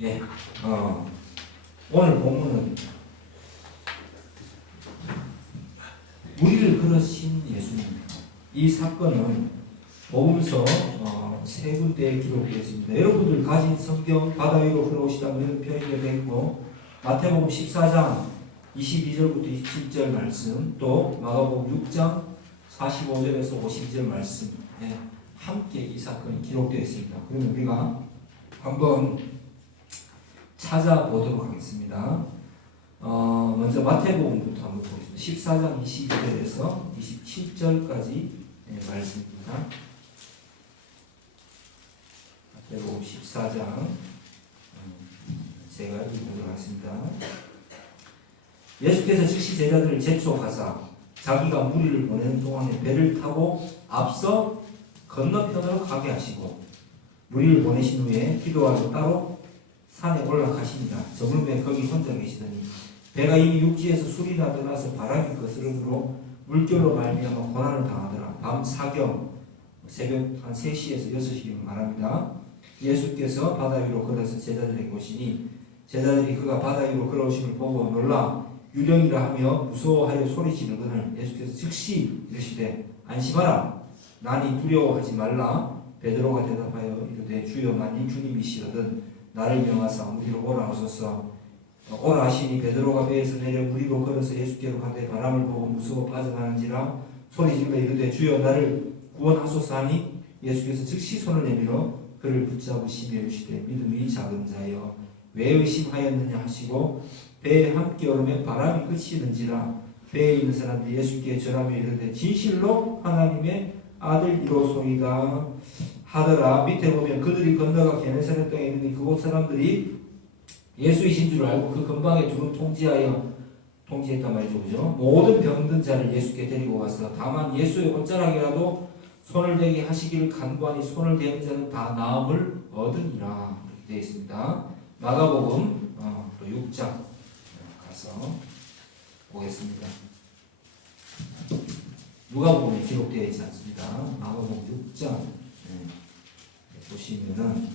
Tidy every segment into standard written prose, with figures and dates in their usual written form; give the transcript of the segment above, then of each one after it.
예, 오늘 본문은 우리를 걸으신 예수님입니다. 이 사건은 복음서 세 군데에 기록되어 있습니다. 여러분들 가진 성경 바다 위로 흘러오시다는 표현이 되어 있고, 마태복음 14장 22절부터 27절 말씀, 또 마가복음 6장 45절에서 52절 말씀, 함께 이 사건이 기록되어 있습니다. 그러면 우리가 한번 찾아보도록 하겠습니다. 먼저 마태복음부터 한번 보겠습니다. 14장 22절에서 27절까지 말씀입니다. 마태복음 14장 제가 읽어보도록 하겠습니다. 예수께서 즉시 제자들을 제초하사 자기가 무리를 보내는 동안에 배를 타고 앞서 건너편으로 가게 하시고, 무리를 보내신 후에 기도하러 따로 산에 올라가십니다. 저물매 거기 혼자 계시더니 배가 이미 육지에서 술이 나더라서 바람이 거스름으로 물결로 말미암아 고난을 당하더라. 밤 사경 새벽 한 3시에서 6시 말합니다. 예수께서 바다 위로 걸어서 제자들에게 오시니 제자들이 그가 바다 위로 걸어오심을 보고 놀라 유령이라 하며 무서워하여 소리지르거늘 예수께서 즉시 이르시되 안심하라 나니 두려워하지 말라. 베드로가 대답하여 이르되 주여 만일 주님이시거든 나를 명하사 무리로 오라 하소서. 오라 하시니 베드로가 배에서 내려 무리로 걸어서 예수께로 가되 바람을 보고 무서워 빠져나는지라 소리질러 이르되 주여 나를 구원하소서 하니 예수께서 즉시 손을 내밀어 그를 붙잡으시며 이르시되 믿음이 작은 자여 왜 의심하였느냐 하시고 배에 함께 오르면 바람이 그치는지라. 배에 있는 사람들이 예수께 절하며 이르되 진실로 하나님의 아들이로소이다 하더라. 밑에 보면 그들이 건너가 게네사렛 땅에 이르니 그곳 사람들이 예수이신 줄 알고 그 근방에 두루 통지했단 말이죠. 그죠? 모든 병든 자를 예수께 데리고 와서 다만 예수의 옷자락이라도 손을 대게 하시기를 간구하니 손을 대는 자는 다 나음을 얻으니라. 이렇게 되어 있습니다. 마가복음 또 6장 가서 보겠습니다. 누가복음에 기록되어 있지 않습니다. 마가복음 6장 보시면은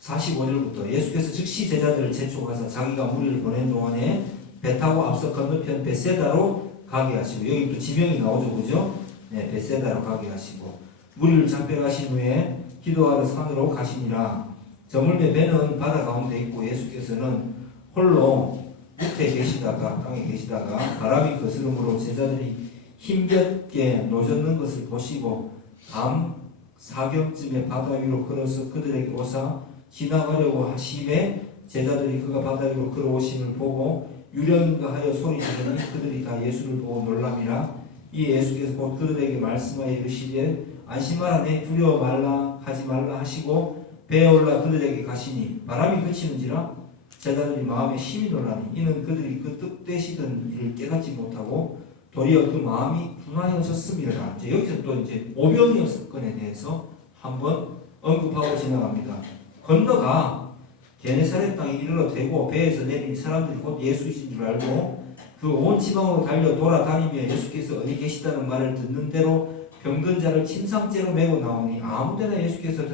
45절부터 예수께서 즉시 제자들을 제촉하사 자기가 무리를 보낸 동안에 배 타고 앞서 건너편 벳세다로 가게 하시고, 여기 또 지명이 나오죠, 그죠? 벳세다로 가게 하시고 무리를 잡혀가신 후에 기도하러 산으로 가시니라. 저물매 배는 바다 가운데 있고 예수께서는 홀로 밑에 계시다가 땅에 계시다가 바람이 거스름으로 제자들이 힘겹게 노젓는 것을 보시고 밤 사경쯤에 바다 위로 걸어서 그들에게 오사 지나가려고 하심에 제자들이 그가 바다 위로 걸어오심을 보고 유령인가 하여 소리지르니 그들이 다 예수를 보고 놀랍니라. 이에 예수께서 곧 그들에게 말씀하여 이르시되 안심하라 내 두려워 말라 하지 말라 하시고 배에 올라 그들에게 가시니 바람이 그치는지라. 제자들이 마음에 심히 놀라니 이는 그들이 그 뜻되시던 일을 깨닫지 못하고 도리어 그 마음이 분하여졌음이라. 여기서 또 이제 오병이어 사건에 대해서 한번 언급하고 지나갑니다. 건너가 게네사렛 땅에 이르러 대고 배에서 내린 사람들이 곧 예수이신 줄 알고 그 온 지방으로 달려 돌아다니며 예수께서 어디 계시다는 말을 듣는 대로 병든 자를 침상째로 메고 나오니 아무데나 예수께서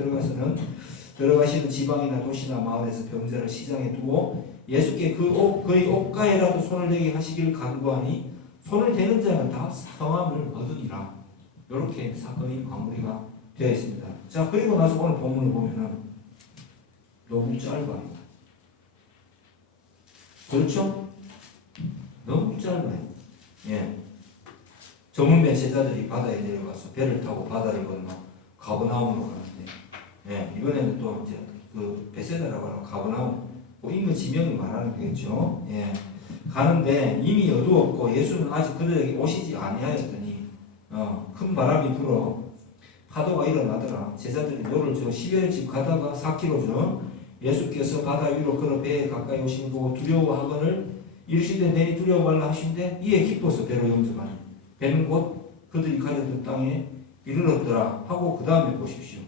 들어가시는 지방이나 도시나 마을에서 병자를 시장에 두고 예수께 그의 옷가에라도 손을 대게 하시기를 간구하니 손을 대는 자는 다 성함을 얻으니라. 이렇게 사건이 마무리가 되어 있습니다. 자, 그리고 나서 오늘 본문을 보면은 너무 짧아요. 그렇죠? 너무 짧아요. 저물매 제자들이 바다에 내려가서 배를 타고 바다를 건너 가버나움으로 가는데, 이번에는 또 이제 그 벳세다라고 하는 가버나움, 인물 지명을 말하는 거겠죠. 가는데 이미 어두웠고 예수는 아직 그들에게 오시지 아니하였더니 큰 바람이 불어 파도가 일어나더라. 제자들이 노를 저 시베르집 가다가 4km 예수께서 바다 위로 걸어 배에 가까이 오시는 보고 두려워하거늘 이르시되 내리 두려워 말라 하신데 이에 기뻐서 배로 영접하니 배는 곧 그들이 가려던 땅에 이르렀더라 하고 그 다음에 보십시오.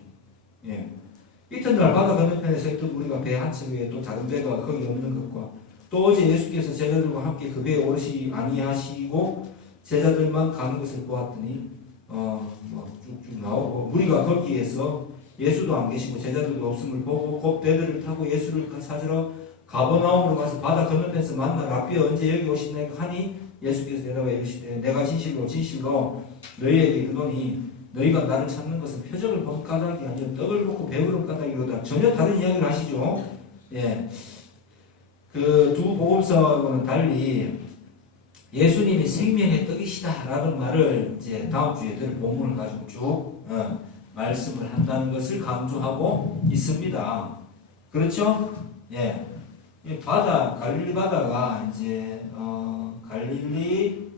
이튿날 바다 건너편에서 있던 우리가 배 한 척 위에 또 다른 배가 거기 없는 것과 또 어제 예수께서 제자들과 함께 그 배에 오르시 아니하시고 제자들만 가는 것을 보았더니 쭉쭉 나오고 무리가 거기에서 예수도 안 계시고 제자들도 없음을 보고 곧 배들을 타고 예수를 찾으러 가버나움으로 가서 바다 건너편에서 만나 랍비 언제 여기 오시나이까 하니 예수께서 대답하여 이르시되 내가 진실로 너희에게 이르노니 너희가 나를 찾는 것은 표적을 본 까닭이 아니라 떡을 먹고 배부른 까닭이로다. 전혀 다른 이야기를 하시죠. 예, 그 두 복음서와는 달리 예수님이 생명의 떡이시다라는 말을 이제 다음 주에 들 본문을 가지고 쭉 말씀을 한다는 것을 강조하고 있습니다. 그렇죠? 예. 이 바다, 갈릴리 바다가 이제 갈릴리,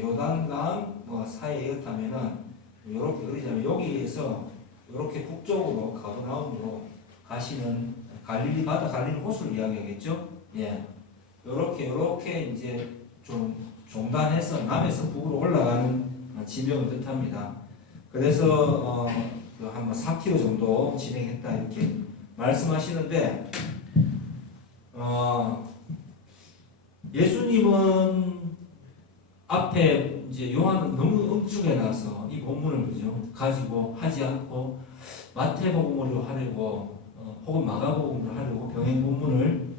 요단강 뭐 사이였다면은 이렇게 그러자면 여기에서 이렇게 북쪽으로 가버나움으로 가시는 갈릴리 바다, 갈릴리 호수를 이야기하겠죠. 예. 이렇게 이제 좀 종단해서 남에서 북으로 올라가는 지명을 뜻합니다. 그래서 한 4km 정도 진행했다 이렇게 말씀하시는데 예수님은 앞에 이제 요한은 너무 응축해 놔서 이 본문을 그죠 가지고 하지 않고 마태복음으로 하려고 혹은 마가복음으로 하려고 병행 본문을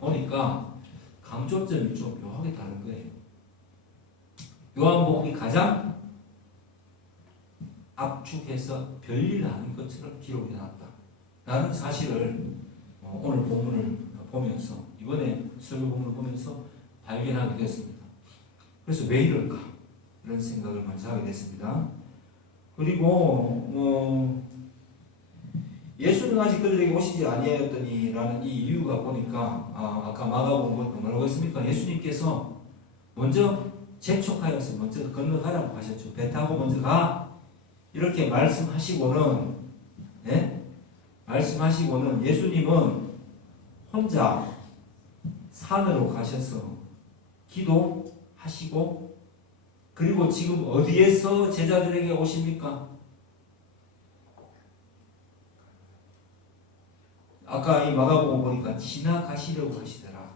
보니까 강조점이 좀 묘하게 다른 거예요. 요한복음이 가장 압축해서 별일 아닌 것처럼 기록해 놨다 라는 사실을 오늘 본문을 보면서 이번에 설교 본문을 보면서 발견하게 됐습니다. 그래서 왜 이럴까 이런 생각을 먼저 하게 됐습니다. 그리고 예수는 아직 그들에게 오시지 아니하였더니라는 이 이유가 보니까 아까 마가복음 보니까 뭐라고 했습니까? 예수님께서 먼저 재촉하여서 먼저 건너가라고 하셨죠. 배 타고 먼저 가 이렇게 말씀하시고는 말씀하시고는 예수님은 혼자 산으로 가셔서 기도하시고 그리고 지금 어디에서 제자들에게 오십니까? 아까 이 마가복음 보니까 지나가시려고 하시더라.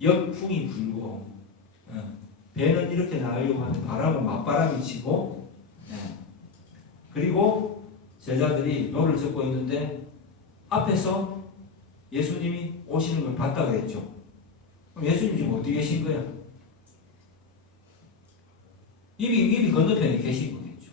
역풍이 불고 배는 이렇게 나가려고 하는데 바람은 맞바람이 치고 그리고 제자들이 노를 젓고 있는데 앞에서 예수님이 오시는 걸 봤다 그랬죠. 그럼 예수님 지금 어디 계신 거야? 이미 건너편에 계신 거겠죠.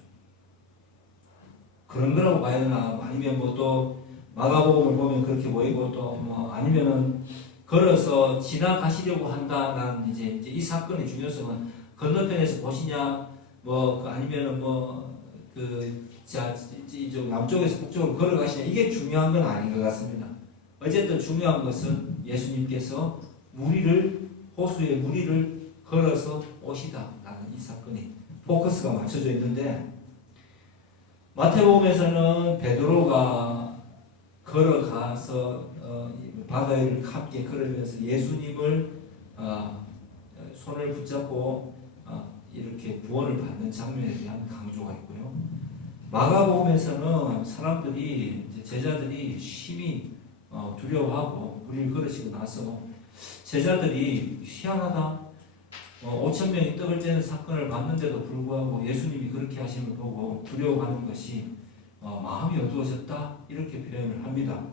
그런 거라고 봐야 되나? 아니면 뭐 또 마가복음을 보면 그렇게 보이고 또 뭐 아니면은 걸어서 지나가시려고 한다는 이제 이 사건의 중요성은 건너편에서 보시냐 뭐 아니면은 이쪽 남쪽에서 북쪽으로 걸어가시냐 이게 중요한 건 아닌 것 같습니다. 어쨌든 중요한 것은 예수님께서 호수의 무리를 걸어서 오시다라는 이 사건이 포커스가 맞춰져 있는데 마태복음에서는 베드로가 걸어가서 바다를 함께 걸으면서 예수님을 손을 붙잡고 이렇게 구원을 받는 장면에 대한 강조가 있고요. 마가복음에서는 사람들이 제자들이 심히 두려워하고 무리를 걸으시고 나서 제자들이 희한하다 5,000명이 떡을 째는 사건을 봤는데도 불구하고 예수님이 그렇게 하심을 보고 두려워하는 것이 마음이 어두워졌다 이렇게 표현을 합니다.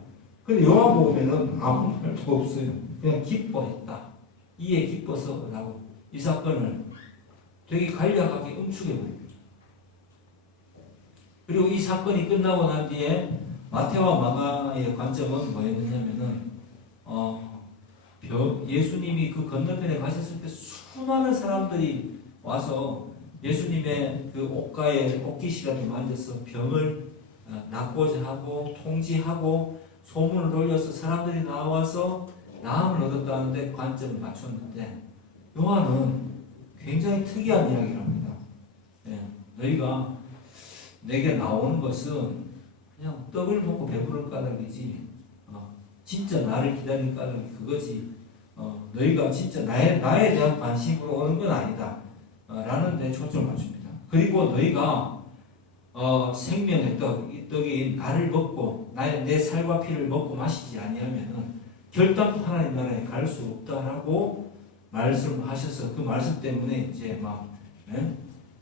근데 요한복음에는 아무 말도 없어요. 그냥 기뻐했다. 이에 기뻐서 라고 이 사건을 되게 간략하게 응축해버립니다. 그리고 이 사건이 끝나고 난 뒤에 마태와 마가의 관점은 뭐였느냐면은 예수님이 그 건너편에 가셨을 때 수많은 사람들이 와서 예수님의 그 옷깃이라도 만져서 병을 낫고자 하고 통지하고 소문을 돌려서 사람들이 나와서 나음을 얻었다는데 관점을 맞췄는데 요한은 굉장히 특이한 이야기를 합니다. 너희가 내게 나오는 것은 그냥 떡을 먹고 배부를 까닭이지 진짜 나를 기다릴 까닭이 그거지 너희가 진짜 나에 대한 관심으로 오는 건 아니다 라는 데 초점을 맞춥니다. 그리고 너희가 생명의 떡이 나를 먹고 내 살과 피를 먹고 마시지 아니하면은 결단코 하나님 나라에 갈 수 없다라고 말씀하셔서 그 말씀 때문에 이제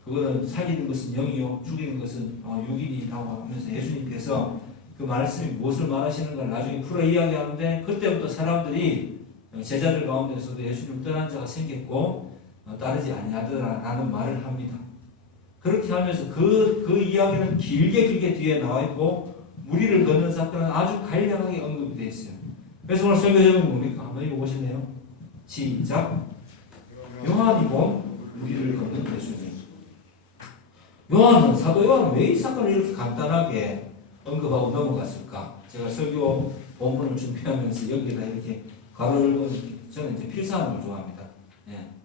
그거는 살리는 것은 영이요 죽이는 것은 육이라고 하면서 예수님께서 그 말씀이 무엇을 말하시는가 나중에 풀어 이야기하는데 그때부터 사람들이 제자들 가운데서도 예수님을 떠난 자가 생겼고 따르지 아니하더라라는 말을 합니다. 그렇게 하면서 그 이야기는 길게 뒤에 나와 있고 무리를 걷는 사건은 아주 간략하게 언급이 되어 있어요. 그래서 오늘 설교 제목이 뭡니까? 한번 읽어보실래요? 시작. 요한이 본 무리를 걷는 예수님. 사도 요한은 왜 이 사건을 이렇게 간단하게 언급하고 넘어갔을까? 제가 설교 본문을 준비하면서 여기다 이렇게 가로를 저는 이제 필사하는 걸 좋아합니다.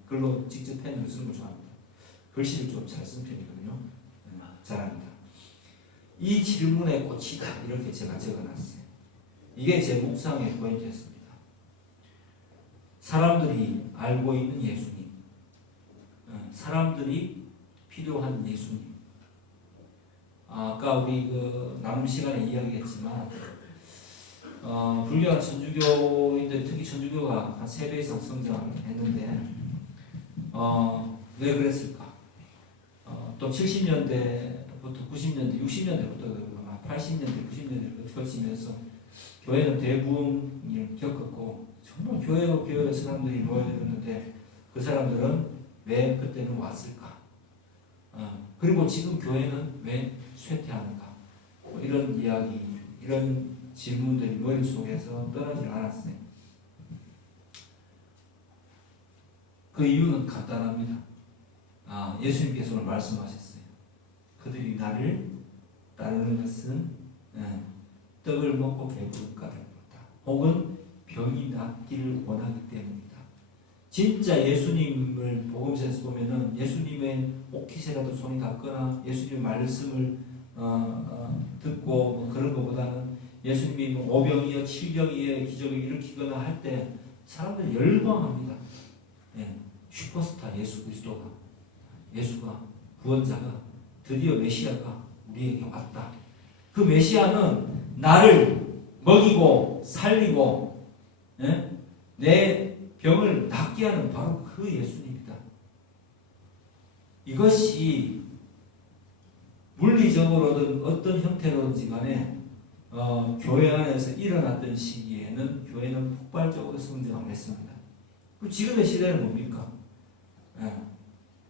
글로 직접 펜을 쓰는 걸 좋아합니다. 글씨를 좀 잘 쓴 편이거든요. 잘합니다. 이 질문에 꽂히다 이렇게 제가 적어놨어요. 이게 제 묵상의 포인트였습니다. 사람들이 알고 있는 예수님, 사람들이 필요한 예수님. 아까 우리 남은 시간에 이야기했지만 불교나 천주교인들 특히 천주교가 한 3배 이상 성장했는데 왜 그랬을까? 또 70년대부터 90년대, 60년대부터 80년대, 90년대를 거치면서 교회는 대부흥을 겪었고 정말 교회 사람들이 모여있는데 그 사람들은 왜 그때는 왔을까? 그리고 지금 교회는 왜 쇠퇴하는가? 이런 이야기, 이런 질문들이 머릿속에서 떠나지 않았어요. 그 이유는 간단합니다. 예수님께서 오늘 말씀하셨어요. 그들이 나를 따르는 것은 떡을 먹고 배부를까를 보다. 혹은 병이 낫기를 원하기 때문이다. 진짜 예수님을 복음서에서 보면은 예수님의 옷깃에라도 손이 닿거나 예수님의 말씀을 듣고 뭐 그런 것보다는 예수님이 뭐 5병이여 7병이여 기적을 일으키거나 할 때 사람들이 열광합니다. 슈퍼스타 예수 그리스도가, 예수가, 구원자가, 드디어 메시아가 우리에게 왔다. 그 메시아는 나를 먹이고 살리고 내 병을 낫게 하는 바로 그 예수님이다. 이것이 물리적으로든 어떤 형태로든지 간에 교회 안에서 일어났던 시기에는 교회는 폭발적으로 성장을 했습니다. 그럼 지금의 시대는 뭡니까?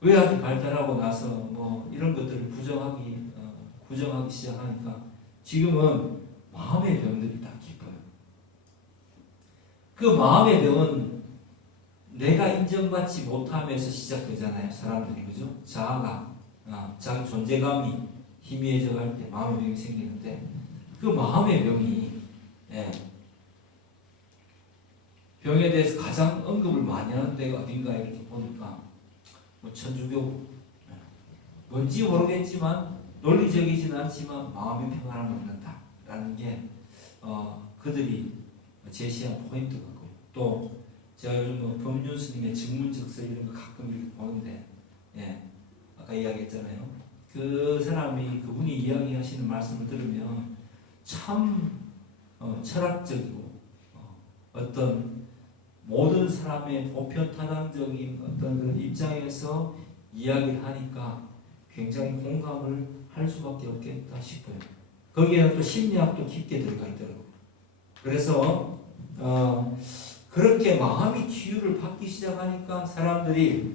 의학이 발달하고 나서 뭐 이런 것들을 부정하기 시작하니까 지금은 마음의 병들이 다 깊어요. 그 마음의 병은 내가 인정받지 못함에서 시작되잖아요. 사람들이 그죠? 자아가 자기 존재감이 희미해져 갈 때 마음의 병이 생기는데 그 마음의 병이 병에 대해서 가장 언급을 많이 하는 데가 어딘가 이렇게 보니까 뭐 천주교 뭔지 모르겠지만 논리적이진 않지만 마음의 평안을 얻는다라는 게 그들이 제시한 포인트 같고 또 제가 요즘 뭐 법륜 스님의 증문적서 이런 거 가끔 이렇게 보는데 아까 이야기했잖아요. 그 사람이 그분이 이야기하시는 말씀을 들으면 참 철학적이고 어떤 모든 사람의 보편타당적인 어떤 그런 입장에서 이야기를 하니까 굉장히 공감을 할 수밖에 없겠다 싶어요. 거기에는 또 심리학도 깊게 들어가 있더라고요. 그래서 그렇게 마음이 치유를 받기 시작하니까 사람들이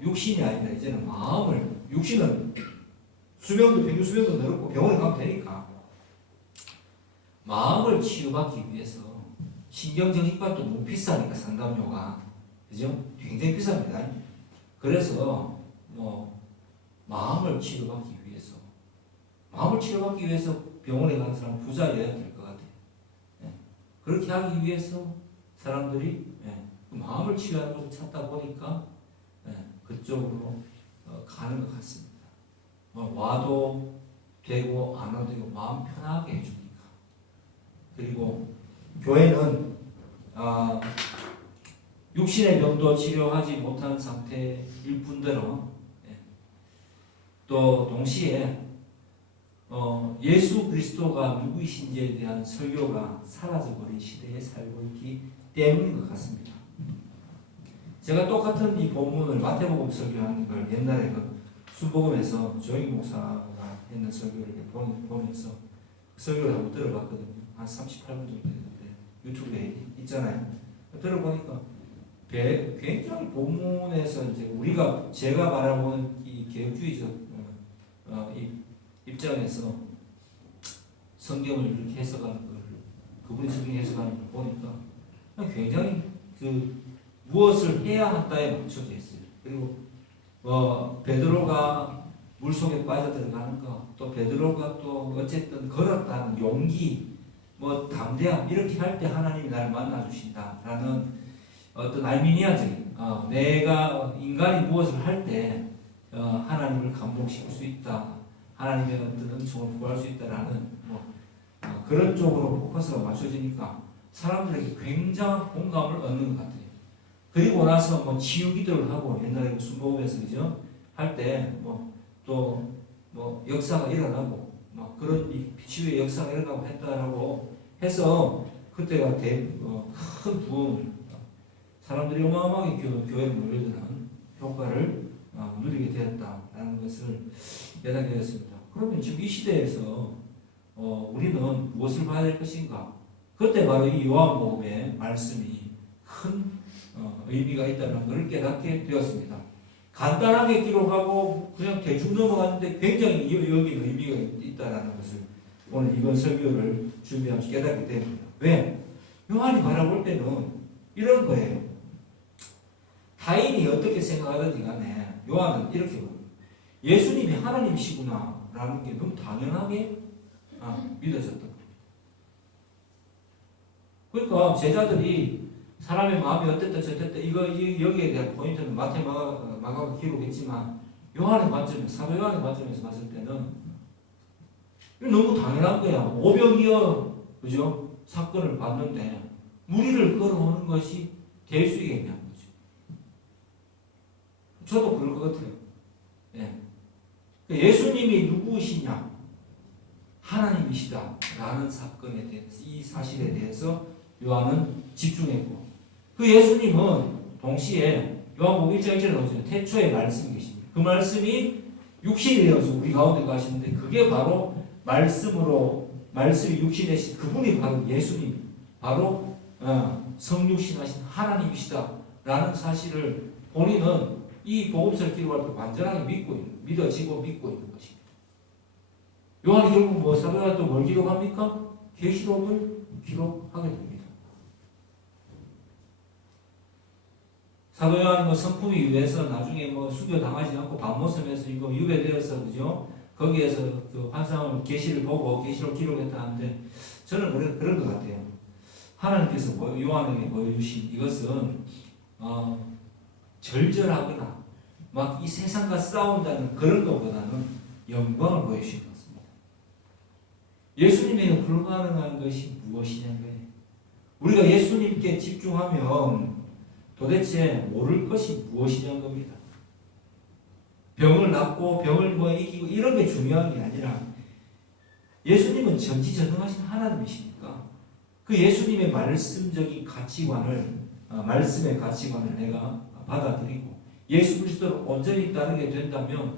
육신이 아니라 이제는 마음을, 육신은 평균 수명도 늘었고 병원에 가면 되니까 마음을 치유받기 위해서 신경정신과도 너무 비싸니까 상담료가 그죠? 굉장히 비쌉니다. 그래서 뭐 마음을 치료받기 위해서 병원에 가는 사람 부자여야 될 것 같아요. 그렇게 하기 위해서 사람들이 그 마음을 치유하는 것을 찾다 보니까 그쪽으로 가는 것 같습니다. 와도 되고 안 와도 되고 마음 편하게 해주니까. 그리고 교회는 육신의 병도 치료하지 못한 상태일 뿐더러 또 동시에 예수 그리스도가 누구이신지에 대한 설교가 사라져버린 시대에 살고 있기 때문인 것 같습니다. 제가 똑같은 이 본문을 마태복음 설교하는 걸 옛날에 순복음에서 조영기 목사가 했는 설교를 보면서 그 설교를 한번 들어봤거든요. 한 38분 정도 되는데 유튜브에 있잖아요. 들어보니까 굉장히 본문에서 이제 제가 바라보는 이 개혁주의적 입장에서 성경을 이렇게 해석하는 걸, 그분이 성경 해석하는 걸 보니까 굉장히 무엇을 해야 한다에 맞춰져 있어요. 그리고 베드로가 물 속에 빠져들어가는 거, 또 베드로가 또 어쨌든 걸었다는 용기, 담대함, 이렇게 할 때 하나님이 나를 만나 주신다라는 어떤 알미니아적인 내가 인간이 무엇을 할 때 하나님을 감동시킬 수 있다, 하나님의 어떤 은총을 구할 수 있다라는 그런 쪽으로 포커스가 맞춰지니까 사람들에게 굉장한 공감을 얻는 것 같아요. 그리고 나서 치유 기도를 하고, 옛날에 순복음에서 그죠? 할 때 또 역사가 일어나고 그런 치유의 역사가 일어나고 했다라고 해서 그때가 큰 부흥을, 사람들이 어마어마하게 교회에 몰려드는 효과를 누리게 되었다라는 것을 깨닫게 되었습니다. 그러면 지금 이 시대에서 우리는 무엇을 봐야 될 것인가? 그때 바로 이 요한복음의 말씀이 큰 의미가 있다는 것을 깨닫게 되었습니다. 간단하게 기록하고 그냥 대충 넘어갔는데 굉장히 여기는 의미가 있다는 것을 오늘 이번 설교를 준비하면서 깨닫게 됩니다. 왜? 요한이 바라볼 때는 이런 거예요. 타인이 어떻게 생각하든지 간에 요한은 이렇게 봅니다. 예수님이 하나님이시구나 라는 게 너무 당연하게 믿어졌던 거예요. 그러니까 제자들이 사람의 마음이 어땠다 저땠다 여기에 대한 포인트는 마가가 기록했지만 요한의 관점에서, 사도 요한의 관점에서 봤을 때는 너무 당연한 거야. 오병이어 그죠? 사건을 봤는데 무리를 끌어오는 것이 될 수 있겠냐는 거죠. 저도 그럴 것 같아요. 예수님이 누구시냐? 하나님이시다라는 사건에 대해서, 이 사실에 대해서 요한은 집중했고, 그 예수님은 동시에 요한복음 1장 1절에 나오죠. 태초에 말씀이 계십니다. 그 말씀이 육신이 되어서 우리 가운데 가시는데 그게 바로 말씀이 육신이 되신 그분이 바로 예수님, 바로 성육신하신 하나님이시다라는 사실을 본인은 이 복음서를 기록할 때 완전하게 믿어지고 믿고 있는 것입니다. 요한이 결국 사도 요한이 또 뭘 기록합니까? 계시록을 기록하게 됩니다. 사도 요한이 성품이 위해서 나중에 수교당하지 않고 반모섬에서 이거 유배되어서 그죠? 거기에서 그 환상을 계시를 보고 계시록 기록했다는데 저는 그런 것 같아요. 하나님께서 요한에게 보여주신 이것은 절절하거나 막 이 세상과 싸운다는 그런 것보다는 영광을 보여주신 것 같습니다. 예수님에게 불가능한 것이 무엇이냐는 거예요. 우리가 예수님께 집중하면 도대체 모를 것이 무엇이냐는 겁니다. 병을 낫고 병을 이기고 이런 게 중요한 게 아니라 예수님은 전지전능하신 하나님이시니까 그 예수님의 말씀적인 가치관을, 말씀의 가치관을 내가 받아들이고 예수 그리스도를 온전히 따르게 된다면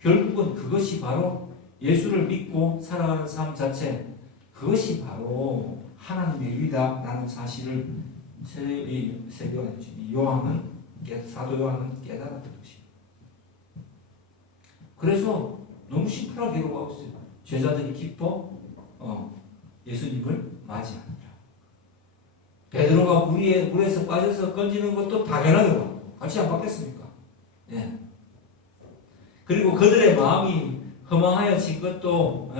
결국은 그것이 바로 예수를 믿고 살아가는 삶 자체, 그것이 바로 하나님의 일이다라는 사실을 사도 요한은 깨달았던 것입니다. 그래서 너무 심플하게 기록하고 있어요. 제자들이 기뻐 예수님을 맞이하니라. 베드로가 물에서 빠져서 건지는 것도 당연하게 봤고 같이 안 받겠습니까? 그리고 그들의 마음이 허망하여진 것도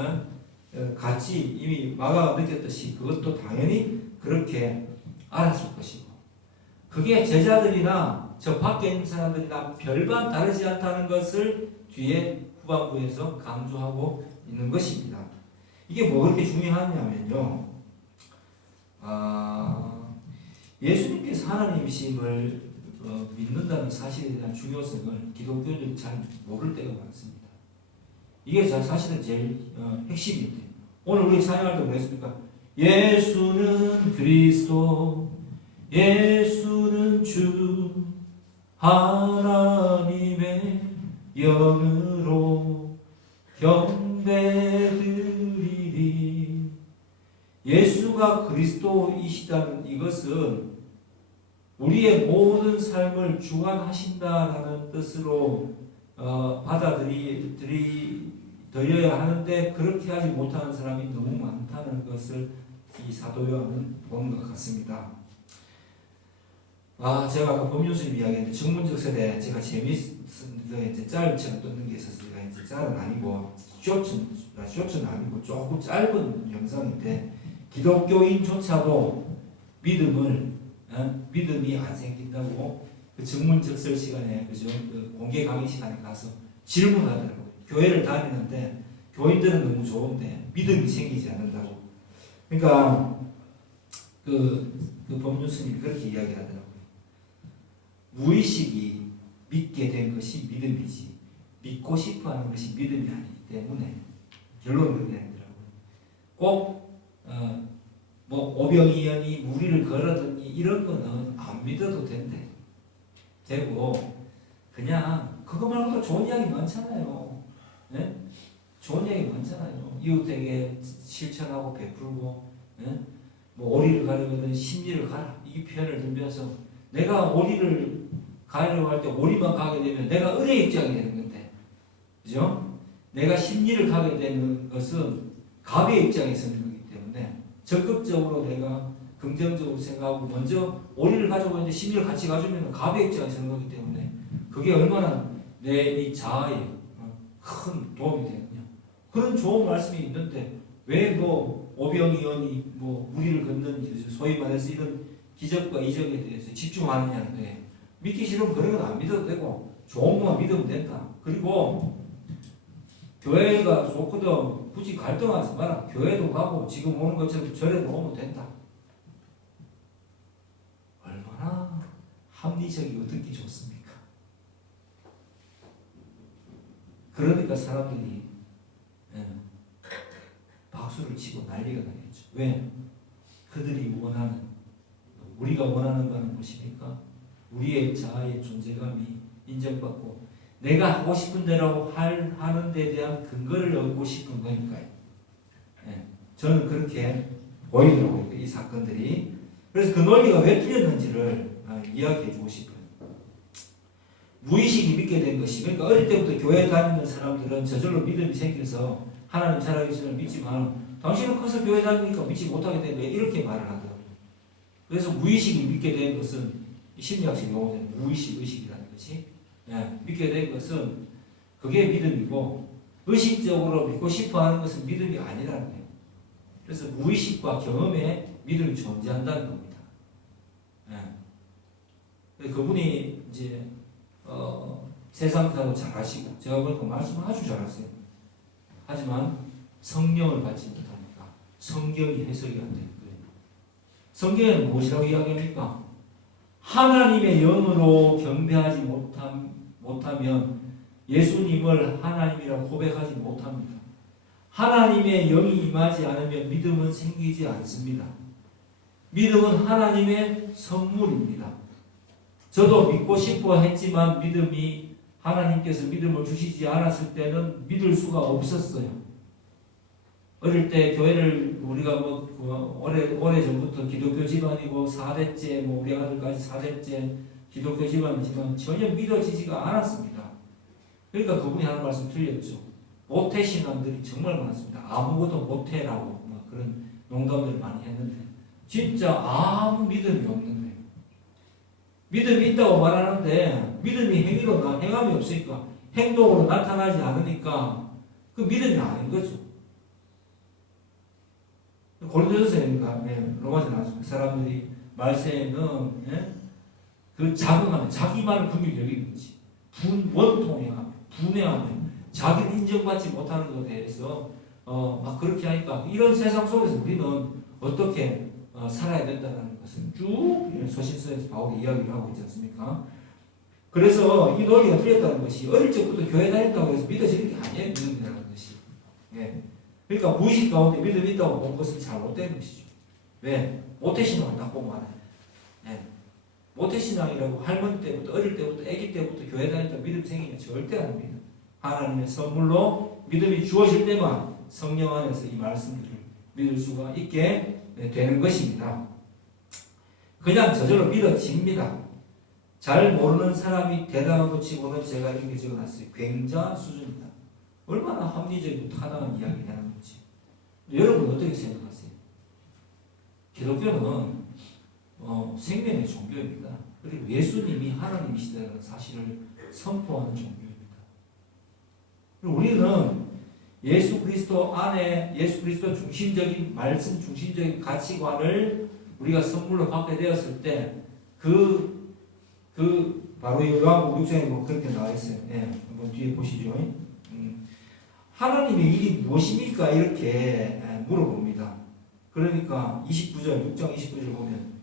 같이 이미 마가가 느꼈듯이 그것도 당연히 그렇게 알았을 것이고, 그게 제자들이나 저 밖에 있는 사람들이나 별반 다르지 않다는 것을 뒤에 후반부에서 강조하고 있는 것입니다. 이게 뭐 그렇게 중요하냐면요, 예수님께서 하나님이심을 믿는다는 사실에 대한 중요성을 기독교인들이 잘 모를 때가 많습니다. 이게 사실은 제일 핵심인데, 오늘 우리 찬양할 때 그랬습니까? 예수는 그리스도, 예수는 주, 하나님의 영으로 경배드리리. 예수가 그리스도이시다는 이것은 우리의 모든 삶을 주관하신다라는 뜻으로 받아들여야 하는데 그렇게 하지 못하는 사람이 너무 많다는 것을 이 사도 요한은 본 것 같습니다. 제가 아까 법륜스님 이야기했는데 정문적 세대 제가 재미있는 이제 짤처럼 뜯는 게 있어서 제가 이제 짤은 아니고 쇼츠는 아니고 조금 짧은 영상인데 기독교인조차도 믿음이 안 생긴다고 그 정문적설 시간에 그죠? 그 공개 강의 시간에 가서 질문하더라고요. 교회를 다니는데 교인들은 너무 좋은데 믿음이 생기지 않는다고. 그러니까 그 법륜스님이 그렇게 이야기하더라고요. 무의식이 믿게 된 것이 믿음이지 믿고 싶어하는 것이 믿음이 아니기 때문에 결론을 그렇게 내더라고요. 꼭 오병이어니 무리를 걸어든니 이런 거는 안 믿어도 된대. 되고 그냥 그거 말고도 좋은 이야기 많잖아요. 네? 좋은 이야기 많잖아요. 이웃에게 실천하고 베풀고, 네? 뭐 오리를 가려거든 심리를 가라 이 표현을 들면서 내가 오리를 가려고 할 때 오리만 가게 되면 내가 을의 입장이 되는 건데, 그죠? 내가 심리를 가게 되는 것은 갑의 입장에 서는 거기 때문에 적극적으로 내가 긍정적으로 생각하고 먼저 오리를 가지고 있는데 심리를 같이 가지면 갑의 입장에 서는 거기 때문에 그게 얼마나 내 이 자아에 큰 도움이 되느냐. 그런 좋은 말씀이 있는데 왜 뭐 오병이어니 뭐 무리를 걷는 소위 말해서 이런 기적과 이적에 대해서 집중하느냐는 거예요. 믿기 싫으면 그런 건 안 믿어도 되고 좋은 것만 믿으면 된다. 그리고 교회가 좋거든 굳이 갈등하지 마라. 교회도 가고 지금 오는 것처럼 절에도 오면 된다. 얼마나 합리적이고 듣기 좋습니까? 그러니까 사람들이 박수를 치고 난리가 나겠죠. 왜? 그들이 원하는, 우리가 원하는 바는 무엇입니까? 우리의 자아의 존재감이 인정받고 내가 하고 싶은 대로 하는 데 대한 근거를 얻고 싶은 거니까요. 저는 그렇게 보이더라고요. 이 사건들이. 그래서 그 논리가 왜 틀렸는지를 이야기해 주고 싶어요. 무의식이 믿게 된 것이, 그러니까 어릴 때부터 교회 다니는 사람들은 저절로 믿음이 생겨서 하나님 살아계심을 믿지만 당신은 커서 교회 다니니까 믿지 못하게 된 거예요. 이렇게 말을 하더라고요. 그래서 무의식이 믿게 된 것은 심리학적 용어는 무의식, 의식이라는 것이 믿게 된 것은 그게 믿음이고 의식적으로 믿고 싶어하는 것은 믿음이 아니라는 거예요. 그래서 무의식과 경험에 믿음이 존재한다는 겁니다. 그분이 이제 세상사도 잘하시고 제가 보니까 말씀 아주 잘하세요. 하지만 성령을 받지 못하니까 성경이 해석이 안 되는 거예요. 성경에는 무엇이라고 이야기합니까? 하나님의 영으로 경배하지 못하면 예수님을 하나님이라고 고백하지 못합니다. 하나님의 영이 임하지 않으면 믿음은 생기지 않습니다. 믿음은 하나님의 선물입니다. 저도 믿고 싶어 했지만 하나님께서 믿음을 주시지 않았을 때는 믿을 수가 없었어요. 어릴 때 교회를 우리가 오래 전부터 기독교 집안이고 4대째 우리 아들까지 4대째 기독교 집안이지만 전혀 믿어지지가 않았습니다. 그러니까 그분이 하는 말씀 틀렸죠. 모태신앙들이 정말 많았습니다. 아무것도 못해라고 그런 농담들을 많이 했는데 진짜 아무 믿음이 없는 거예요. 믿음이 있다고 말하는데 믿음이 행함이 없으니까 행동으로 나타나지 않으니까 그 믿음이 아닌 거죠. 고린도전서니까 로마서 나왔습니다. 사람들이 말세에는 그 자긍하면 자기만을 긍휼히 여기는 거지. 원통해하며 분해하며 자기를 인정받지 못하는 것에 대해서 막 그렇게 하니까 이런 세상 속에서 우리는 어떻게 살아야 된다는 것을 쭉 소신서에서 바울이 이야기를 하고 있지 않습니까? 그래서 이 논리가 틀렸다는 것이 어릴 적부터 교회 다닌다고 해서 믿어지는 게 아니에요. 믿음이라는 것이. 그러니까 무의식 가운데 믿음이 있다고 본 것은 잘못된 것이죠. 왜? 모태신앙을 딱 보면 알아요. 모태신앙이라고 할머니 때부터 어릴 때부터 아기 때부터 교회 다닌다 믿음 생기면 절대 안 믿어요. 하나님의 선물로 믿음이 주어질 때만 성령 안에서 이 말씀들을 믿을 수가 있게 되는 것입니다. 그냥 저절로 믿어집니다. 잘 모르는 사람이 대단한 것 치고는 제가 이렇게 적어놨어요. 굉장한 수준이다. 얼마나 합리적이고 타당한 이야기를 하는 건지. 여러분 어떻게 생각하세요? 기독교는 생명의 종교입니다. 그리고 예수님이 하나님이시다는 사실을 선포하는 종교입니다. 그리고 우리는 예수 그리스도 안에 예수 그리스도 중심적인 말씀 중심적인 가치관을 우리가 선물로 받게 되었을 때 바로 요한복음 6장에 뭐 그렇게 나와 있어요. 예, 한번 뒤에 보시죠. 하나님의 일이 무엇입니까? 이렇게 물어봅니다. 그러니까 29절 6장 29절 보면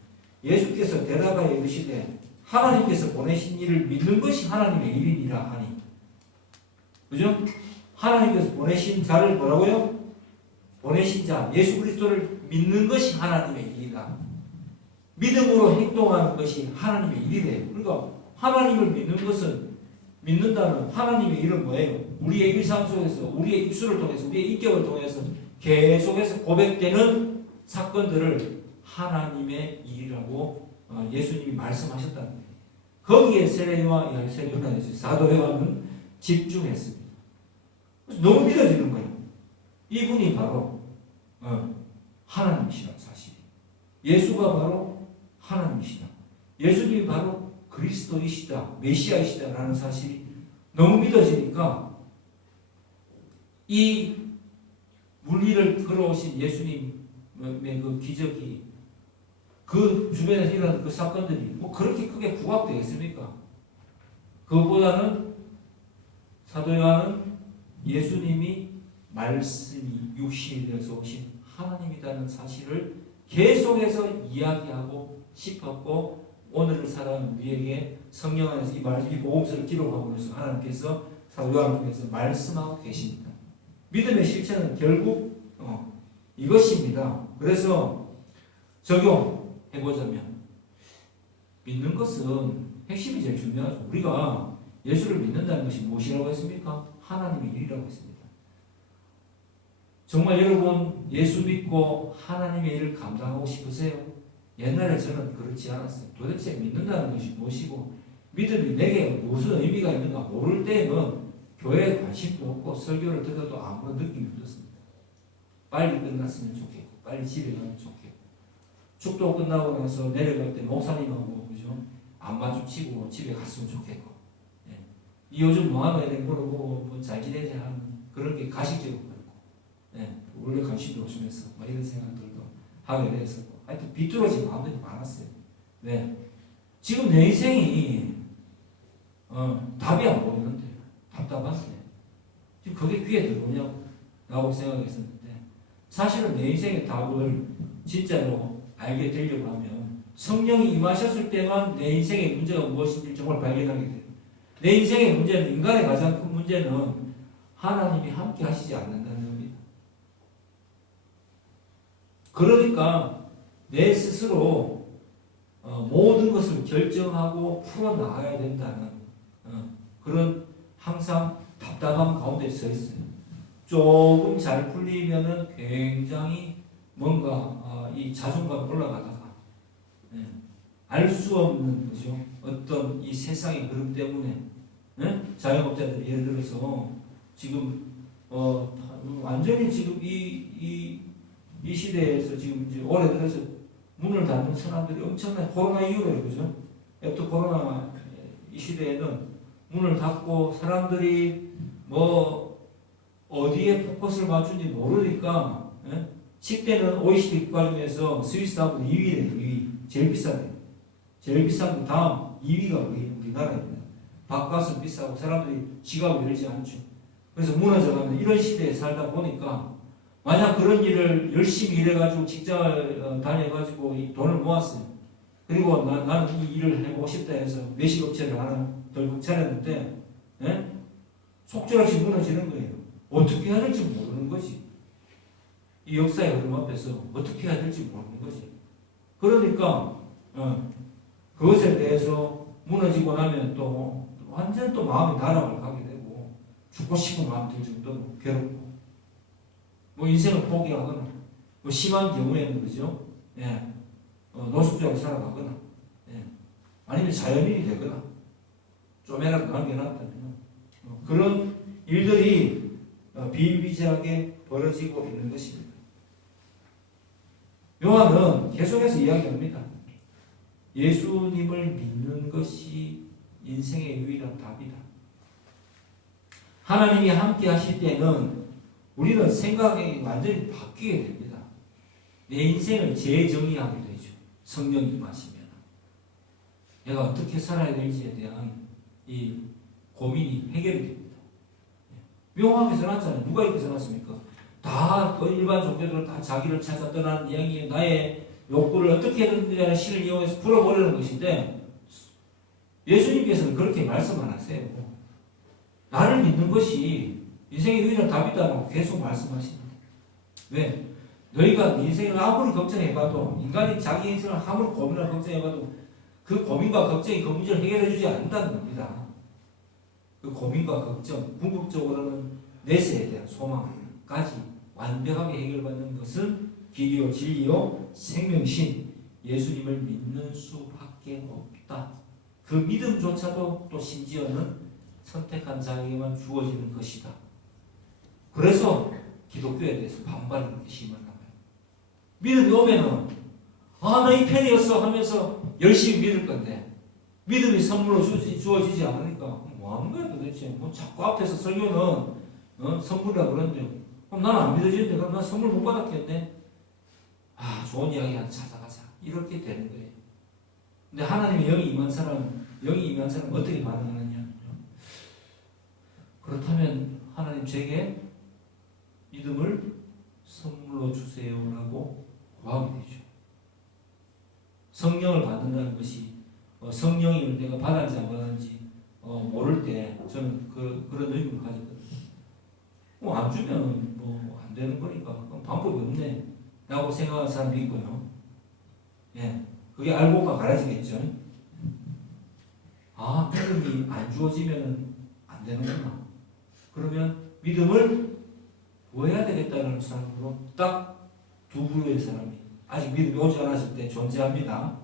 예수께서 대답하여 이르시되 하나님께서 보내신 일을 믿는 것이 하나님의 일이니라 하니. 그죠? 하나님께서 보내신 자를 뭐라고요? 보내신 자, 예수 그리스도를 믿는 것이 하나님의 일이다. 믿음으로 행동하는 것이 하나님의 일이래요. 그러니까 하나님을 믿는 것은, 믿는다는 하나님의 일은 뭐예요? 우리의 일상 속에서, 우리의 입술을 통해서, 우리의 인격을 통해서 계속해서 고백되는 사건들을 하나님의 일이라고 예수님이 말씀하셨다는 거예요. 거기에 사도 요한은 집중했습니다. 너무 믿어지는 거예요. 이분이 바로 하나님이시라는 사실. 예수가 바로 하나님이시다. 예수님이 바로 그리스도이시다, 메시아이시다라는 사실이 너무 믿어지니까 이 물리를 걸어오신 예수님의 그 기적이 그 주변에서 일어난 그 사건들이 뭐 그렇게 크게 부각되겠습니까? 그것보다는 사도 요한은 예수님이 말씀이 육신이 되어서 오신 하나님이라는 사실을 계속해서 이야기하고 싶었고, 오늘을 살아가는 우리에게 성령 안에서 이 말씀, 이 복음서를 기록하고 있어서 하나님께서 사도 요한을 통해서 말씀하고 계십니다. 믿음의 실체는 결국 이것입니다. 그래서 적용해보자면 믿는 것은 핵심이 제일 중요하죠. 우리가 예수를 믿는다는 것이 무엇이라고 했습니까? 하나님의 일이라고 했습니다. 정말 여러분 예수 믿고 하나님의 일을 감당하고 싶으세요? 옛날에 저는 그렇지 않았어요. 도대체 믿는다는 것이 무엇이고 믿음이 내게 무슨 의미가 있는가 모를 때는 교회에 관심도 없고 설교를 들어도 아무런 느낌이 없었습니다. 빨리 끝났으면 좋겠고 빨리 집에 가면 좋겠고 축도 끝나고 나서 내려갈 때 목사님하고 그죠? 안마 치고 집에 갔으면 좋겠고 이 요즘 뭐하노 이렇게 물어보고 뭐 잘 지내지 하는 그런 게 가식적이고 원래 관심도 없으면서 뭐 이런 생각들도 하게 됐었고 하여튼 비뚤어진 마음들이 많았어요. 왜? 지금 내 인생이 답이 안 보이는데 답답한데 지금 그게 귀에 들어오냐고 라고 생각했었는데 사실은 내 인생의 답을 진짜로 알게 되려고 하면 성령이 임하셨을 때만 내 인생의 문제가 무엇인지 정말 발견하게 돼요. 내 인생의 문제는, 인간의 가장 큰 문제는 하나님이 함께 하시지 않는다는 겁니다. 그러니까 내 스스로 모든 것을 결정하고 풀어나가야 된다는 그런 항상 답답함 가운데 서 있어요. 조금 잘 풀리면은 굉장히 뭔가 이 자존감 올라가다가 알 수 없는 거죠. 어떤 이 세상의 흐름 때문에 자영업자들 예를 들어서 지금 완전히 지금 이 시대에서 지금 이제 올해 들어서 문을 닫는 사람들이 엄청난 코로나 이후에 그죠? 또 코로나 이 시대에는 문을 닫고 사람들이 뭐 어디에 포커스를 맞춘지 모르니까 식대는 OECD 국가 중에서 스위스하고 2위래요. 2위. 제일 비싸대요. 제일 비싼 거 다음 2위가 우리나라입니다. 밥값은 비싸고 사람들이 지갑을 열지 않죠. 그래서 무너져가는 이런 시대에 살다 보니까 만약 그런 일을 열심히 일해가지고 직장을 다녀가지고 이 돈을 모았어요. 그리고 나는 이 일을 해보고 싶다 해서 외식업체를 하나 결국 차렸는데 속절없이 무너지는 거예요. 어떻게 해야 될지 모르는 거지. 이 역사의 흐름 앞에서 어떻게 해야 될지 모르는 거지. 그러니까 그것에 대해서 무너지고 나면 또 완전 또 마음이 나락을 가게 되고 죽고 싶은 마음 들 정도로 괴롭고 뭐 인생을 포기하거나 뭐 심한 경우에는 그죠? 예. 노숙자로 살아가거나 예. 아니면 자연인이 되거나 좀이라도 남겨놨다면 그런 일들이 비일비재하게 벌어지고 있는 것입니다. 요한은 계속해서 이야기합니다. 예수님을 믿는 것이 인생의 유일한 답이다. 하나님이 함께 하실 때는 우리는 생각이 완전히 바뀌게 됩니다. 내 인생을 재정의하게 되죠. 성령이 임하시면. 내가 어떻게 살아야 될지에 대한 이 고민이 해결이 됩니다. 묘하게 써놨잖아요. 누가 이렇게 써놨습니까? 다 일반 종교들은 다 자기를 찾아 떠나는 이야기에 나의 욕구를 어떻게든 간에 신을 이용해서 풀어보려는 것인데 예수님께서는 그렇게 말씀 안 하세요. 나를 믿는 것이 인생의 유일한 답이다라고 계속 말씀하십니다. 왜? 너희가 네 인생을 아무리 걱정해봐도 인간이 자기 인생을 아무리 고민을 걱정해봐도 그 고민과 걱정이 그 문제를 해결해주지 않는다는 겁니다. 그 고민과 걱정, 궁극적으로는 내세에 대한 소망까지 완벽하게 해결받는 것은 길이요 진리요 생명신 예수님을 믿는 수밖에 없다. 그 믿음조차도 또 심지어는 선택한 자에게만 주어지는 것이다. 그래서 기독교에 대해서 반발이 그렇게 심한가 봐요. 믿음이 오면은 나 이 편이었어 하면서 열심히 믿을 건데 믿음이 선물로 주어지지 않으니까 뭐 하는 거야 도대체. 뭐 자꾸 앞에서 설교는 선물이라 그러는데 그럼 나는 안 믿어지는데 그럼 난 선물 못 받았겠네. 좋은 이야기 하나 찾아가자. 이렇게 되는 거예요. 근데 하나님의 영이 임한 사람 어떻게 반응하느냐. 그렇다면 하나님 제게 믿음을 선물로 주세요라고 구하게 되죠. 성령을 받는다는 것이 성령을 내가 받았는지 안 받았는지 모를 때 저는 그런 의미를 가졌거든요. 안 주면 안 되는 거니까 방법이 없네 라고 생각하는 사람도 있고요. 예, 그게 알고가 갈라지겠죠. 믿음이 안 주어지면 안 되는구나. 그러면 믿음을 구해야 되겠다는 사람으로 딱 두 부류의 사람이 아직 믿음이 오지 않았을 때 존재합니다.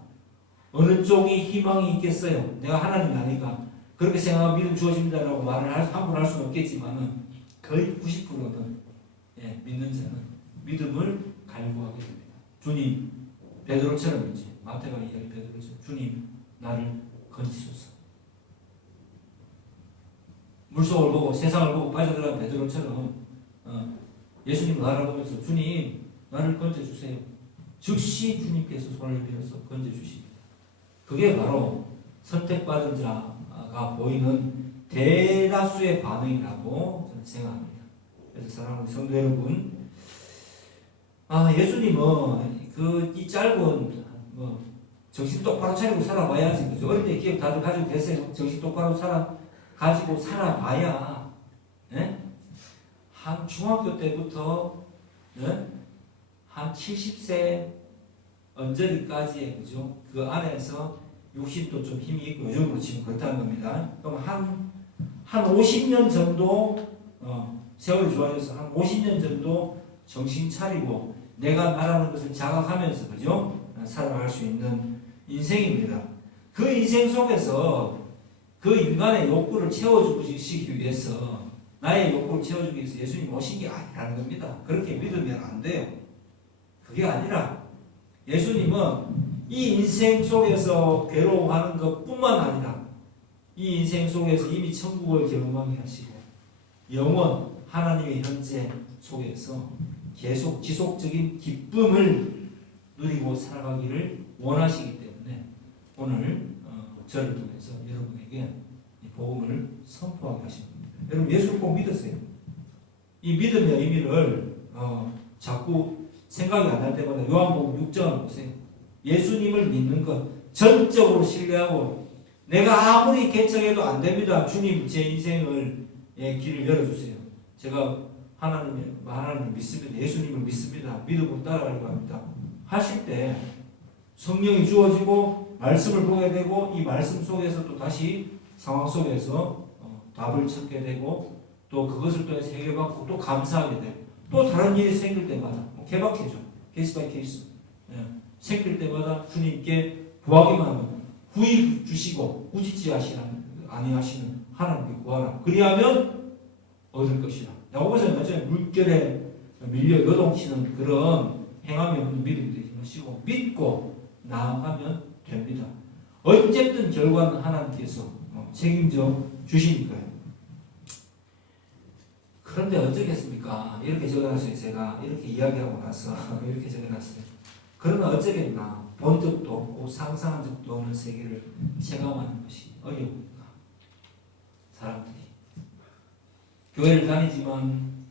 어느 쪽이 희망이 있겠어요? 내가 하나님이 아니까 그렇게 생각하면 믿음 주어집니다라고 말을 함부로 할 수는 없겠지만은 거의 90%는 믿는 자는 믿음을 갈구하게 됩니다. 주님, 베드로처럼 이제 마태가 이야기 베드로처럼 주님 나를 건지소서. 물속을 보고 세상을 보고 빠져들어간 베드로처럼 예수님을 알아보면서 주님 나를 건져주세요. 즉시 주님께서 손을 빌어서 건져주십니다. 그게 바로 선택받은 자가 보이는 대다수의 반응이라고 저는 생각합니다. 그래서 사랑하는 성도 여러분, 예수님은 이 짧은 정신 똑바로 차리고 살아봐야지. 그죠? 어릴 때 기억 다들 가지고 계세요. 정신 똑바로 가지고 살아봐야 한 중학교 때부터 한 70세 언저리까지의 그죠? 그 안에서 육신도 좀 힘이 있고 요즘으로 지금 그렇다는 겁니다. 그럼 한 50년 정도 세월이 좋아져서 한 50년 정도 정신 차리고 내가 말하는 것을 자각하면서 그죠? 살아갈 수 있는 인생입니다. 그 인생 속에서 그 인간의 욕구를 채워주시기 위해서 나의 욕구를 채워주기 위해서 예수님 오신 게 아니라는 겁니다. 그렇게 믿으면 안 돼요. 그게 아니라 예수님은 이 인생 속에서 괴로워하는 것뿐만 아니라 이 인생 속에서 이미 천국을 경험하게 하시고 영원 하나님의 현재 속에서 계속 지속적인 기쁨을 누리고 살아가기를 원하시기 때문에 오늘 저를 통해서 여러분에게 이 복음을 선포하게 하신 겁니다. 여러분 예수를 꼭 믿으세요. 이 믿음의 의미를 자꾸 생각이 안 날 때마다 요한복음 6장을 보세요. 예수님을 믿는 것 전적으로 신뢰하고 내가 아무리 개척해도 안 됩니다. 주님 제 인생을 길을 열어주세요. 제가 하나님을 믿습니다. 예수님을 믿습니다. 믿음으로 따라가려고 합니다. 하실 때 성령이 주어지고 말씀을 보게 되고 이 말씀 속에서 또 다시 상황 속에서 답을 찾게 되고 또 그것을 또 해결받고 또 감사하게 되고 또 다른 일이 생길 때마다 개박해져. 케이스 바이 케이스. 생길 때마다 주님께 구하기만 하면 후히 주시고 꾸짖지 아니하시는 하나님께 구하라. 그리하면 얻을 것이라. 야고보서는 마찬가지 물결에 밀려 요동치는 그런 행함이 없는 믿음이 되지 마시고 믿고 나아가면 됩니다. 어쨌든 결과는 하나님께서 책임져 주시니까요. 그런데 어쩌겠습니까? 이렇게 적어놨어요. 제가 이렇게 이야기하고 나서 이렇게 적어놨어요. 그러나 어쩌겠나? 본 적도 없고 상상한 적도 없는 세계를 체감하는 것이 어려우니까 사람들이 교회를 다니지만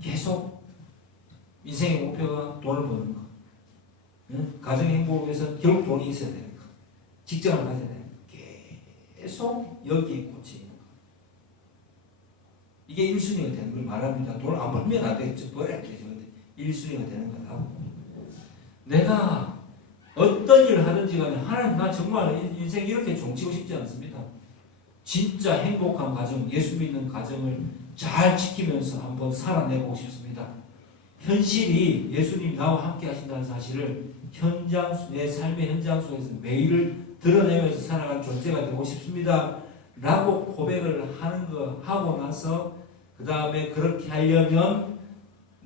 계속 인생의 목표가 돈을 버는 거, 가정의 행복을 위해서 결국 돈이 있어야 되는 거, 직장을 가져야 되는 거, 계속 여기에 꽂혀 있는 거. 이게 1순위가 되는 걸 말합니다. 돈을 안 벌면 안 되겠죠. 벌어야 되죠. 근데 1순위가 되는 거다. 내가 어떤 일을 하든지 간에 하나님 나 정말 인생 이렇게 종치고 싶지 않습니다. 진짜 행복한 가정, 예수 믿는 가정을 잘 지키면서 한번 살아내고 싶습니다. 현실이 예수님 나와 함께 하신다는 사실을 내 삶의 현장 속에서 매일을 드러내면서 살아가는 존재가 되고 싶습니다. 라고 고백을 하고 나서 그 다음에 그렇게 하려면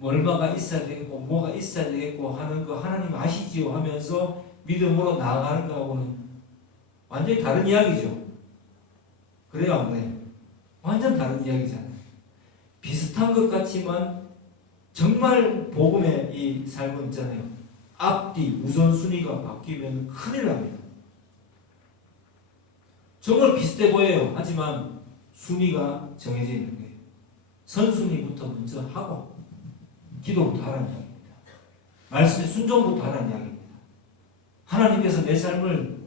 얼마가 있어야 되겠고 뭐가 있어야 되겠고 하는 거 하나님 아시지요 하면서 믿음으로 나아가는 거하고는 완전히 다른 이야기죠. 그래요 안 그래요? 완전 다른 이야기잖아요. 비슷한 것 같지만 정말 복음의 이 삶은 있잖아요. 앞뒤 우선순위가 바뀌면 큰일 납니다. 정말 비슷해 보여요. 하지만 순위가 정해져 있는 거예요. 선순위부터 먼저 하고 기도부터 하라는 이야기입니다. 말씀의 순종부터 하라는 이야기입니다. 하나님께서 내 삶을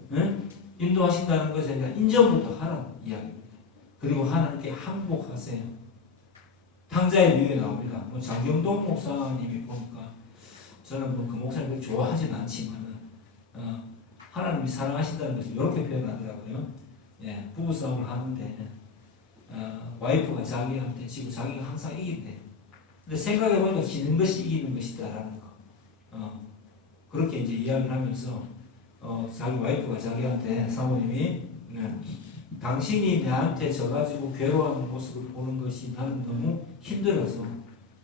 인도하신다는 것에 대한 인정부터 하라는 이야기입니다. 그리고 하나님께 항복하세요. 탕자의 비유에 나옵니다. 장경동 목사님이 보니까 저는 그 목사님을 좋아하진 않지만 하나님이 사랑하신다는 것을 이렇게 표현하더라고요. 예, 부부싸움을 하는데 와이프가 자기한테 지고 자기가 항상 이긴대. 근데 생각해보니까 지는 것이 이기는 것이다라는 거. 그렇게 이제 이야기를 하면서 자기 와이프가 자기한테 사모님이 당신이 내한테 져가지고 괴로워하는 모습을 보는 것이 나는 너무 힘들어서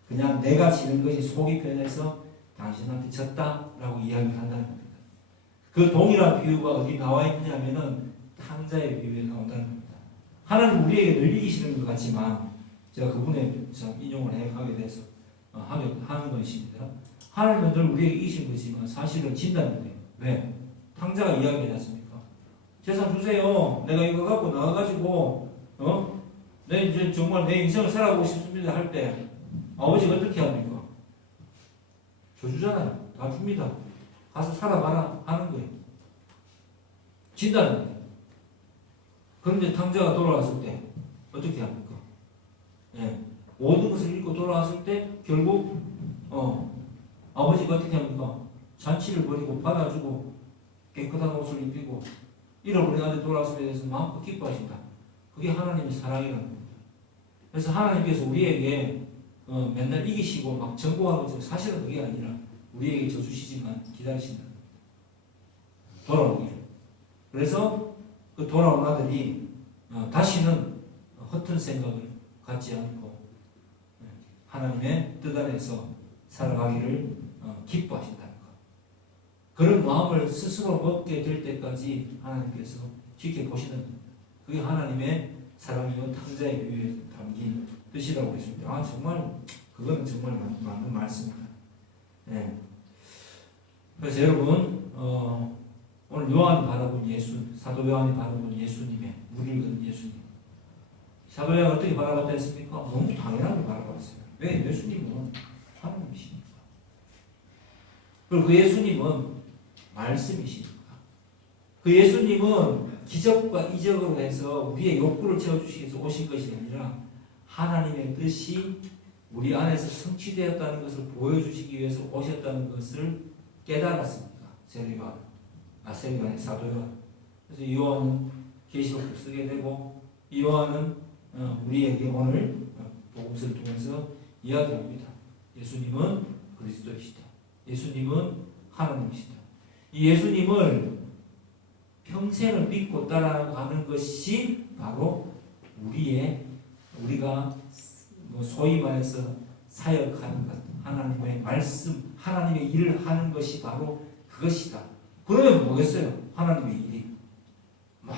그냥 내가 지는 것이 속이 편해서 당신한테 졌다라고 이야기를 한다는 겁니다. 그 동일한 비유가 어디 나와 있느냐면은 탕자의 비유에 나온다는 겁니다. 하나님 우리에게 늘 이기시는 것 같지만 제가 그분의 인용을 하게 돼서 하는 것입니다. 하나님은 늘 우리에게 이기신 거지만 사실은 진다는 거예요. 왜? 탕자가 이야기하지 않습니까? 재산 주세요. 내가 이거 갖고 나와가지고 내 이제 정말 내 인생을 살아보고 싶습니다 할 때 아버지가 어떻게 합니까? 줘주잖아요. 다 줍니다. 가서 살아봐라 하는 거예요. 진다는 거예요. 그런데 탕자가 돌아왔을 때 어떻게 합니까? 예. 모든 것을 잃고 돌아왔을 때 결국 아버지가 어떻게 합니까? 잔치를 벌이고 받아주고 깨끗한 옷을 입히고 잃어버린 아들 돌아왔음에 대해서 마음껏 기뻐하신다. 그게 하나님의 사랑이라는 겁니다. 그래서 하나님께서 우리에게 맨날 이기시고 막 전공하는 것은 사실은 그게 아니라 우리에게 져주시지만 기다리신다. 돌아오기를. 그래서 그 돌아온 아들이 다시는 허튼 생각을 갖지 않고 하나님의 뜻 안에서 살아가기를 기뻐하신다는 것. 그런 마음을 스스로 먹게 될 때까지 하나님께서 지켜보시는 그게 하나님의 사랑이요 탕자의 비유에 담긴 뜻이라고 했습니다. 정말 그거는 정말 맞는 말씀입니다. 네. 그래서 여러분 오늘 요한이 바라본 예수, 사도 요한이 바라본 예수님의 무리를 걷는 예수님. 사도 요한이 어떻게 바라봤다 했습니까? 너무 당연하게 바라봤어요. 왜? 예수님은 하나님이시니까. 그리고 그 예수님은 말씀이시니까. 그 예수님은 기적과 이적으로 해서 우리의 욕구를 채워주시기 위해서 오신 것이 아니라 하나님의 뜻이 우리 안에서 성취되었다는 것을 보여주시기 위해서 오셨다는 것을 깨달았습니다. 세례요한이 사도 요한. 그래서 요한은 계시록을 쓰게 되고 이 요한은 우리에게 오늘 복음서를 통해서 이야기합니다. 예수님은 그리스도이시다. 예수님은 하나님이시다. 이 예수님을 평생을 믿고 따라가는 것이 바로 우리가 소위 말해서 사역하는 것, 하나님의 말씀, 하나님의 일을 하는 것이 바로 그것이다. 그러면 뭐겠어요? 하나님의 일이 막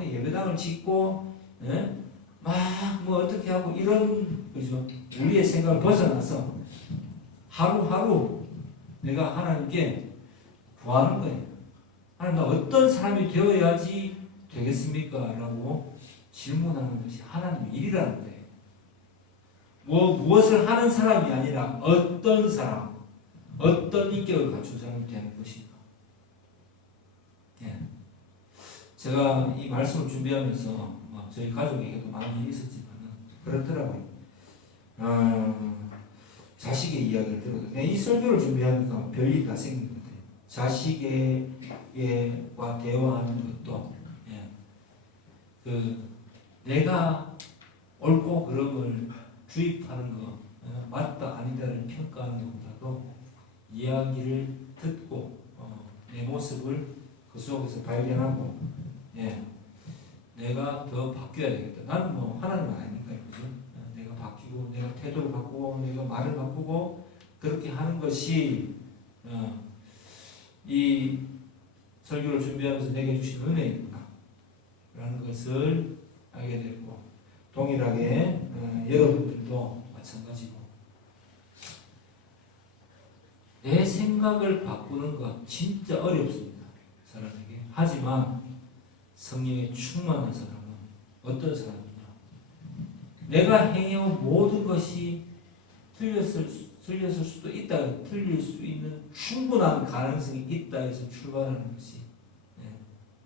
예배당을 짓고, 막 어떻게 하고 이런 그죠? 우리의 생각을 벗어나서 하루하루 내가 하나님께 구하는 거예요. 하나님, 나 어떤 사람이 되어야지 되겠습니까? 라고 질문하는 것이 하나님의 일이라는 거예요. 무엇을 하는 사람이 아니라 어떤 사람, 어떤 인격을 갖춘 사람이 되는 것인가. 예. 제가 이 말씀을 준비하면서 저희 가족에게도 많은 일이 있었지만 그렇더라고요. 자식의 이야기를 들어도 이 설교를 준비하니까 별일이 다 생긴 것 같아요. 자식과 대화하는 것도 내가 옳고 그름을 주입하는 것, 맞다 아니다를 평가하는 것보다도 이야기를 듣고 내 모습을 그 속에서 발견하고 내가 더 바뀌어야 되겠다. 나는 하나님은 아니니까 그죠? 내가 바뀌고 내가 태도를 바꾸고 내가 말을 바꾸고 그렇게 하는 것이 이 설교를 준비하면서 내게 주신 은혜이구나 라는 것을 알게 됐고, 동일하게 여러분들도 마찬가지고 내 생각을 바꾸는 것 진짜 어렵습니다. 사람에게. 하지만 성령에 충만한 사람은 어떤 사람이냐? 내가 행해온 모든 것이 틀렸을 수도 있다, 틀릴 수 있는 충분한 가능성이 있다 해서 출발하는 것이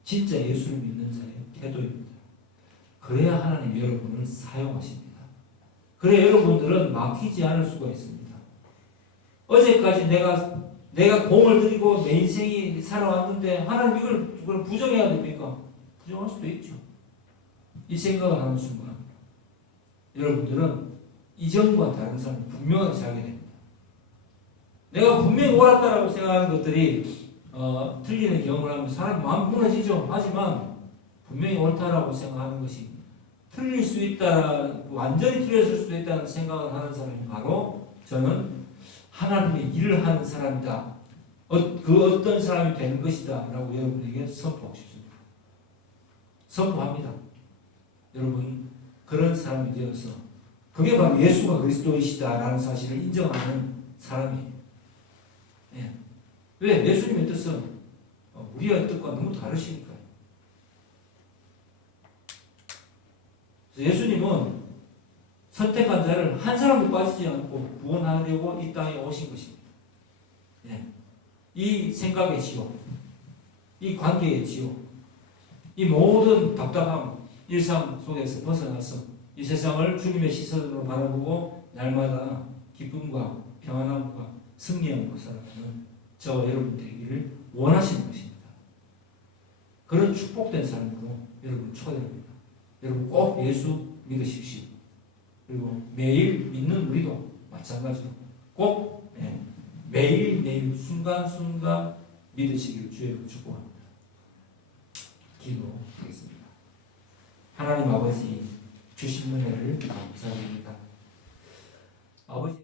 진짜 예수를 믿는 자의 태도입니다. 그래야 하나님 여러분을 사용하십니다. 그래야 여러분들은 막히지 않을 수가 있습니다. 어제까지 내가 공을 들이고 내 인생이 살아왔는데 하나님 이걸 부정해야 됩니까? 부정할 수도 있죠. 이 생각을 하는 순간 여러분들은 이전과 다른 삶을 분명하게 살게 됩니다. 내가 분명히 옳았다라고 생각하는 것들이 틀리는 경험을 하면 사람이 마음 무너지죠. 하지만 분명히 옳다라고 생각하는 것이 틀릴 수 있다, 완전히 틀렸을 수도 있다는 생각을 하는 사람이 바로 저는 하나님의 일을 하는 사람이다. 그 어떤 사람이 되는 것이다 라고 여러분에게 선포하고 싶습니다. 선포합니다. 여러분 그런 사람이 되어서 그게 바로 예수가 그리스도이시다 라는 사실을 인정하는 사람이에요. 왜? 예수님의 뜻은 우리의 뜻과 너무 다르시니까요. 예수님은 선택한 자를 한 사람도 빠지지 않고 구원하려고 이 땅에 오신 것입니다. 이 생각의 지옥, 이 관계의 지옥, 이 모든 답답함, 일상 속에서 벗어나서 이 세상을 주님의 시선으로 바라보고 날마다 기쁨과 평안함과 승리함으로 살아가는 저와 여러분 되기를 원하시는 것입니다. 그런 축복된 삶으로 여러분 초대합니다. 여러분 꼭 예수 믿으십시오. 그리고 매일 믿는 우리도 마찬가지로 꼭 매일매일 순간순간 믿으시기를 주의 축복합니다. 기도하겠습니다. 하나님 아버지 주신 은혜를 감사드립니다. 아버지